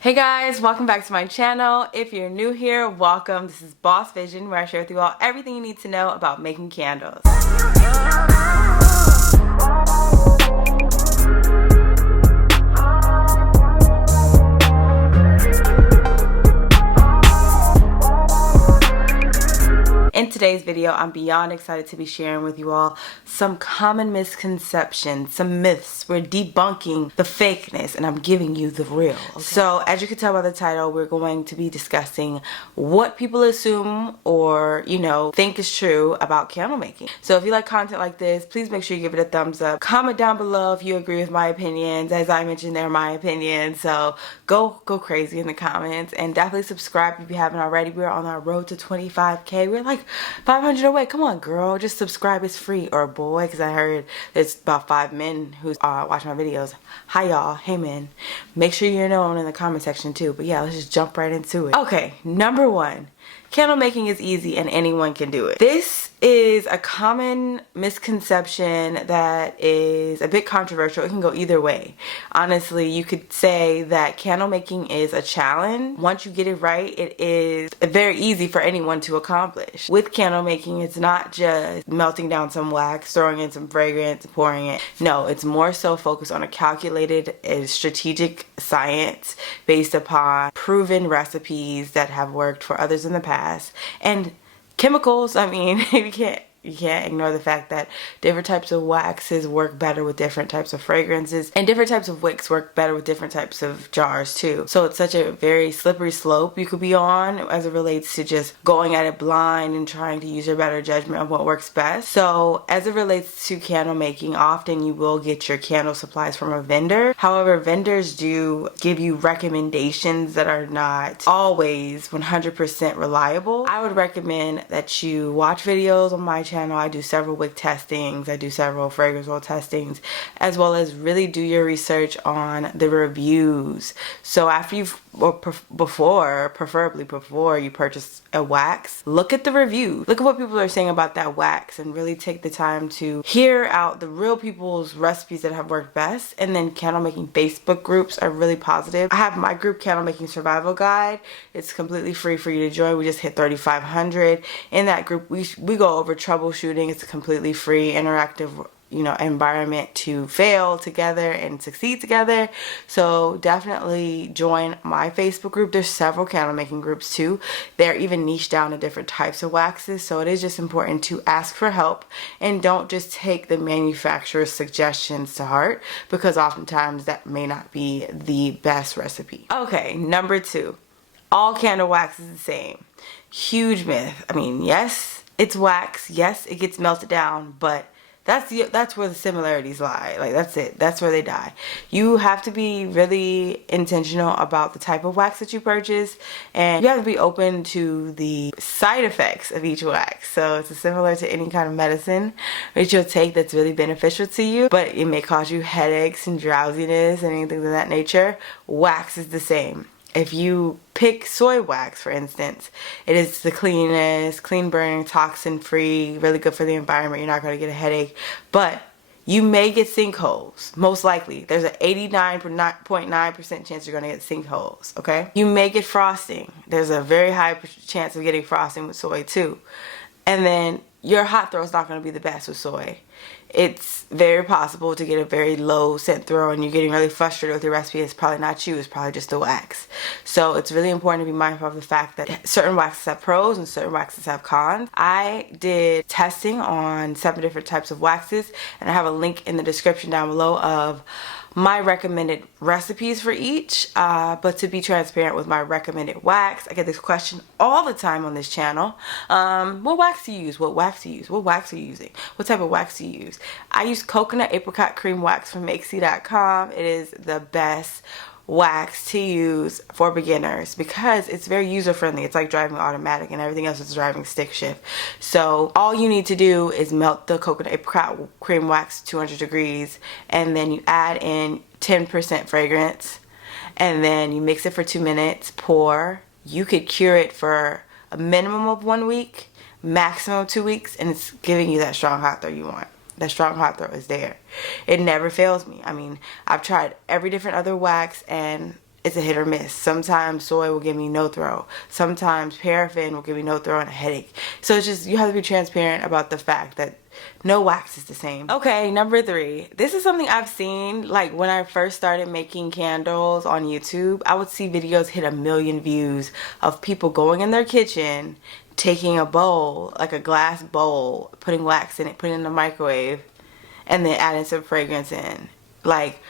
Hey guys, welcome back to my channel. If you're new here, welcome. This is Boss Vision, where I share with you all everything you need to know about making candles. In today's video, I'm beyond excited to be sharing with you all some common misconceptions, some myths. We're debunking the fakeness and I'm giving you the real. Okay. So as you can tell by the title, we're going to be discussing what people assume or, think is true about candle making. So if you like content like this, please make sure you give it a thumbs up. Comment down below if you agree with my opinions. As I mentioned, they're my opinions. So go crazy in the comments and definitely subscribe if you haven't already. We're on our road to 25K. We're like 500 away. Come on, girl. Just subscribe. It's free. Or boy, because I heard there's about 5 men who watch my videos. Hi, y'all. Hey, men. Make sure you're known in the comment section, too. But yeah, let's just jump right into it. Okay, number 1. Candle making is easy and anyone can do it. This is a common misconception that is a bit controversial. It can go either way. Honestly, you could say that candle making is a challenge. Once you get it right, it is very easy for anyone to accomplish. With candle making, it's not just melting down some wax, throwing in some fragrance, pouring it. No, it's more so focused on a calculated and strategic science based upon proven recipes that have worked for others in the past. And chemicals, I mean, you can't ignore the fact that different types of waxes work better with different types of fragrances, and different types of wicks work better with different types of jars too. So it's such a very slippery slope you could be on as it relates to just going at it blind and trying to use your better judgment of what works best. So as it relates to candle making, often you will get your candle supplies from a vendor. However, vendors do give you recommendations that are not always 100% reliable. I would recommend that you watch videos on my channel. I do several wick testings, I do several fragrance oil testings, as well as really do your research on the reviews. So after you've, or preferably before you purchase a wax, look at the review. Look at what people are saying about that wax and really take the time to hear out the real people's recipes that have worked best. And then candle making Facebook groups are really positive. I have my group, Candle Making Survival Guide. It's completely free for you to join. We just hit 3,500. In that group, we go over troubleshooting. It's a completely free, interactive environment to fail together and succeed together. So definitely join my Facebook group. There's several candle making groups too. They're even niched down to different types of waxes. So it is just important to ask for help and don't just take the manufacturer's suggestions to heart, because oftentimes that may not be the best recipe. Okay, number 2. All candle wax is the same. Huge myth. I mean, yes, it's wax. Yes, it gets melted down, but that's where the similarities lie. Like, that's it. That's where they die. You have to be really intentional about the type of wax that you purchase, and you have to be open to the side effects of each wax. So it's similar to any kind of medicine that you'll take that's really beneficial to you, but it may cause you headaches and drowsiness and anything of that nature. Wax is the same. If you pick soy wax, for instance, it is the cleanest, clean burning, toxin free, really good for the environment. You're not going to get a headache, but you may get sinkholes. Most likely. There's an 89.9% chance you're going to get sinkholes, okay? You may get frosting. There's a very high chance of getting frosting with soy too. And then your hot throw is not going to be the best with soy. It's very possible to get a very low scent throw and you're getting really frustrated with your recipe. It's probably not you, it's probably just the wax. So it's really important to be mindful of the fact that certain waxes have pros and certain waxes have cons. I did testing on 7 different types of waxes, and I have a link in the description down below of my recommended recipes for each, but to be transparent with my recommended wax, I get this question all the time on this channel. What wax do you use? What wax do you use? What wax are you using? What type of wax do you use? I use coconut apricot cream wax from makesy.com. It is the best wax to use for beginners because it's very user friendly. It's like driving automatic, and everything else is driving stick shift. So all you need to do is melt the coconut apricot cream wax 200 degrees, and then you add in 10% fragrance, and then you mix it for 2 minutes, pour. You could cure it for a minimum of 1 week, maximum 2 weeks, and it's giving you that strong hot throw you want. That strong hot throw is there. It never fails me. I mean, I've tried every different other wax, and it's a hit or miss. Sometimes soy will give me no throw. Sometimes paraffin will give me no throw and a headache. So it's just, you have to be transparent about the fact that no wax is the same. Okay, number 3. This is something I've seen, like when I first started making candles on YouTube. I would see videos hit 1 million views of people going in their kitchen, taking a bowl, like a glass bowl, putting wax in it, putting it in the microwave, and then adding some fragrance in. Like,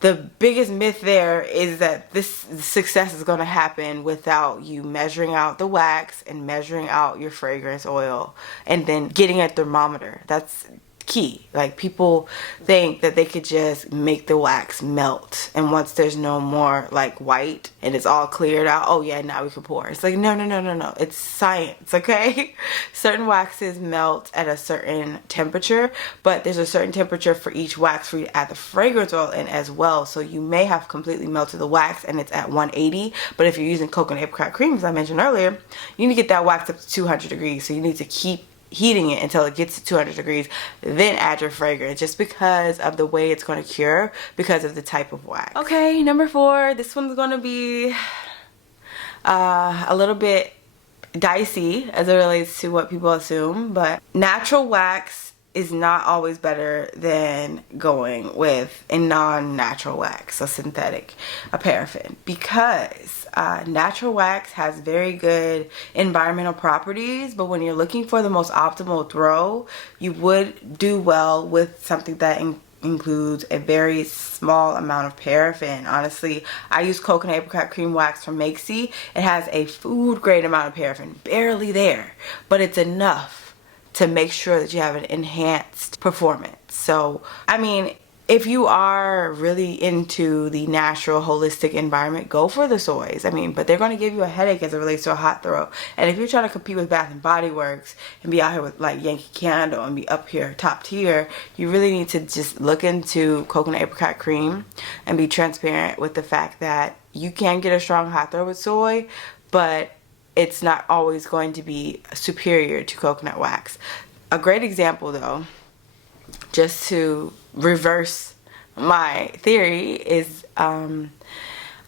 the biggest myth there is that this success is going to happen without you measuring out the wax and measuring out your fragrance oil and then getting a thermometer. That's key. Like, people think that they could just make the wax melt, and once there's no more like white and it's all cleared out, oh yeah, now we can pour. It's like, no, it's science, okay? Certain waxes melt at a certain temperature, but there's a certain temperature for each wax for you to add the fragrance oil in as well. So you may have completely melted the wax and it's at 180, but if you're using coconut apricot cream, as I mentioned earlier, you need to get that wax up to 200 degrees. So you need to keep heating it until it gets to 200 degrees, then add your fragrance, just because of the way it's going to cure, because of the type of wax. Okay, number 4, this one's going to be a little bit dicey as it relates to what people assume, but natural wax is not always better than going with a non-natural wax, a synthetic, a paraffin, because natural wax has very good environmental properties, but when you're looking for the most optimal throw, you would do well with something that includes a very small amount of paraffin. Honestly, I use coconut apricot cream wax from Makesy. It has a food grade amount of paraffin, barely there, but it's enough to make sure that you have an enhanced performance. So, I mean, if you are really into the natural, holistic environment, go for the soys. I mean, but they're going to give you a headache as it relates to a hot throw. And if you're trying to compete with Bath and Body Works and be out here with like Yankee Candle and be up here, top tier, you really need to just look into coconut apricot cream and be transparent with the fact that you can get a strong hot throw with soy, but it's not always going to be superior to coconut wax. A great example though, just to reverse my theory, is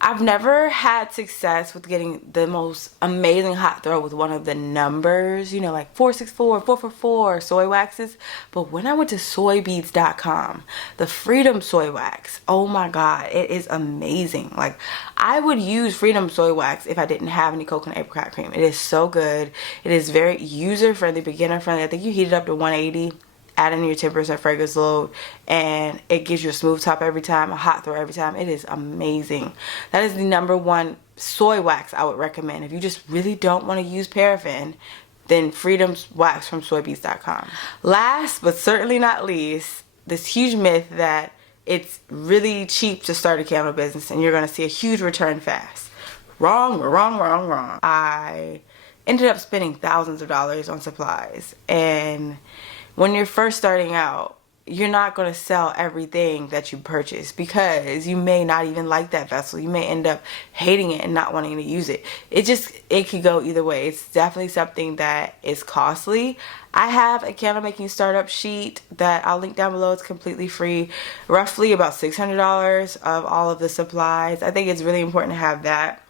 I've never had success with getting the most amazing hot throw with one of the numbers, you know, like 464, 444 soy waxes. But when I went to soybeads.com, the Freedom Soy Wax, oh my God, it is amazing. Like, I would use Freedom Soy Wax if I didn't have any coconut apricot cream. It is so good. It is very user-friendly, beginner-friendly. I think you heat it up to 180. Add in your 10% fragrance load, and it gives you a smooth top every time, a hot throw every time. It is amazing. That is the #1 soy wax I would recommend. If you just really don't want to use paraffin, then Freedom's Wax from soybeads.com. Last but certainly not least, this huge myth that it's really cheap to start a candle business and you're going to see a huge return fast. Wrong, wrong, wrong, wrong. I ended up spending thousands of dollars on supplies, and when you're first starting out, you're not going to sell everything that you purchase, because you may not even like that vessel. You may end up hating it and not wanting to use it. It could go either way. It's definitely something that is costly. I have a candle making startup sheet that I'll link down below. It's completely free. Roughly about $600 of all of the supplies. I think it's really important to have that,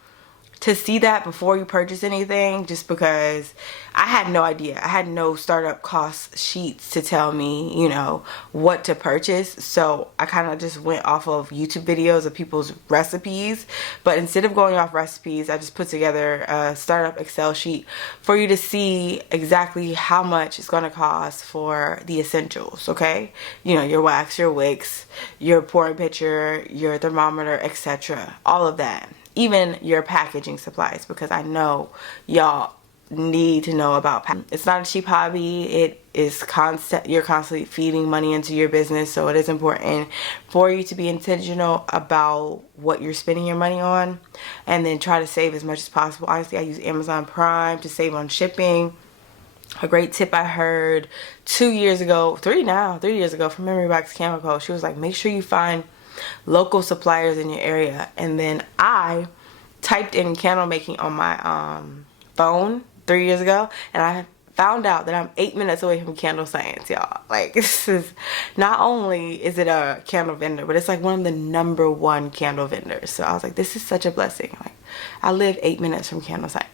to see that before you purchase anything, just because I had no idea. I had no startup cost sheets to tell me, you know, what to purchase. So I kind of just went off of YouTube videos of people's recipes. But instead of going off recipes, I just put together a startup Excel sheet for you to see exactly how much it's going to cost for the essentials, okay? You know, your wax, your wicks, your pouring pitcher, your thermometer, etc. All of that. Even your packaging supplies, because I know y'all need to know about it's not a cheap hobby. It is you're constantly feeding money into your business, so it is important for you to be intentional about what you're spending your money on, and then try to save as much as possible. Honestly, I use Amazon Prime to save on shipping. A great tip I heard 2 years ago, 3 years ago, from Memory Box Chemical. She was like, make sure you find local suppliers in your area. And then I typed in candle making on my phone 3 years ago, and I found out that I'm 8 minutes away from candle science, y'all. Like, this is, not only is it a candle vendor, but it's like one of the #1 candle vendors. So I was like, this is such a blessing. Like, I live 8 minutes from candle science.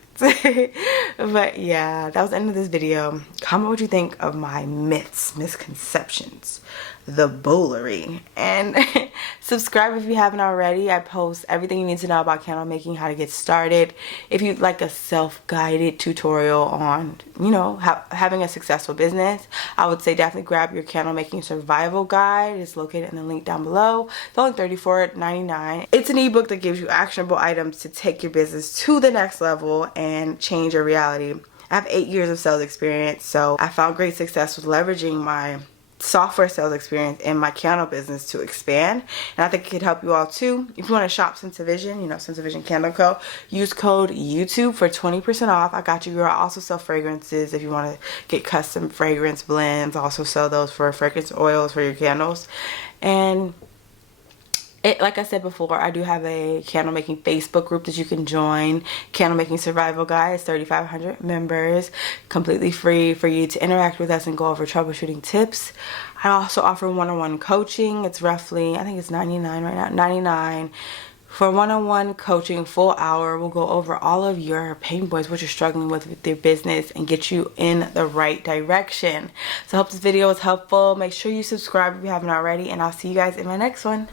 But yeah, that was the end of this video. Comment what you think of my myths, misconceptions, the bullery, and subscribe if you haven't already. I post everything you need to know about candle making, how to get started. If you'd like a self-guided tutorial on, you know, having a successful business, I would say definitely grab your candle making survival guide. It's located in the link down below. It's only $34.99. It's an ebook that gives you actionable items to take your business to the next level and change your reality. I have 8 years of sales experience, so I found great success with leveraging my software sales experience in my candle business to expand, and I think it could help you all too. If you want to shop Sense of Vision, you know, Sense of Vision Candle Co., use code YouTube for 20% off. I got you, girl. I also sell fragrances if you want to get custom fragrance blends. I also sell those for fragrance oils for your candles. And like I said before, I do have a candle making Facebook group that you can join. Candle Making Survival Guide is 3,500 members, completely free for you to interact with us and go over troubleshooting tips. I also offer one-on-one coaching. It's roughly, I think it's $99 right now, $99 for one-on-one coaching, full hour. We'll go over all of your pain points, what you're struggling with your business, and get you in the right direction. So I hope this video was helpful. Make sure you subscribe if you haven't already, and I'll see you guys in my next one.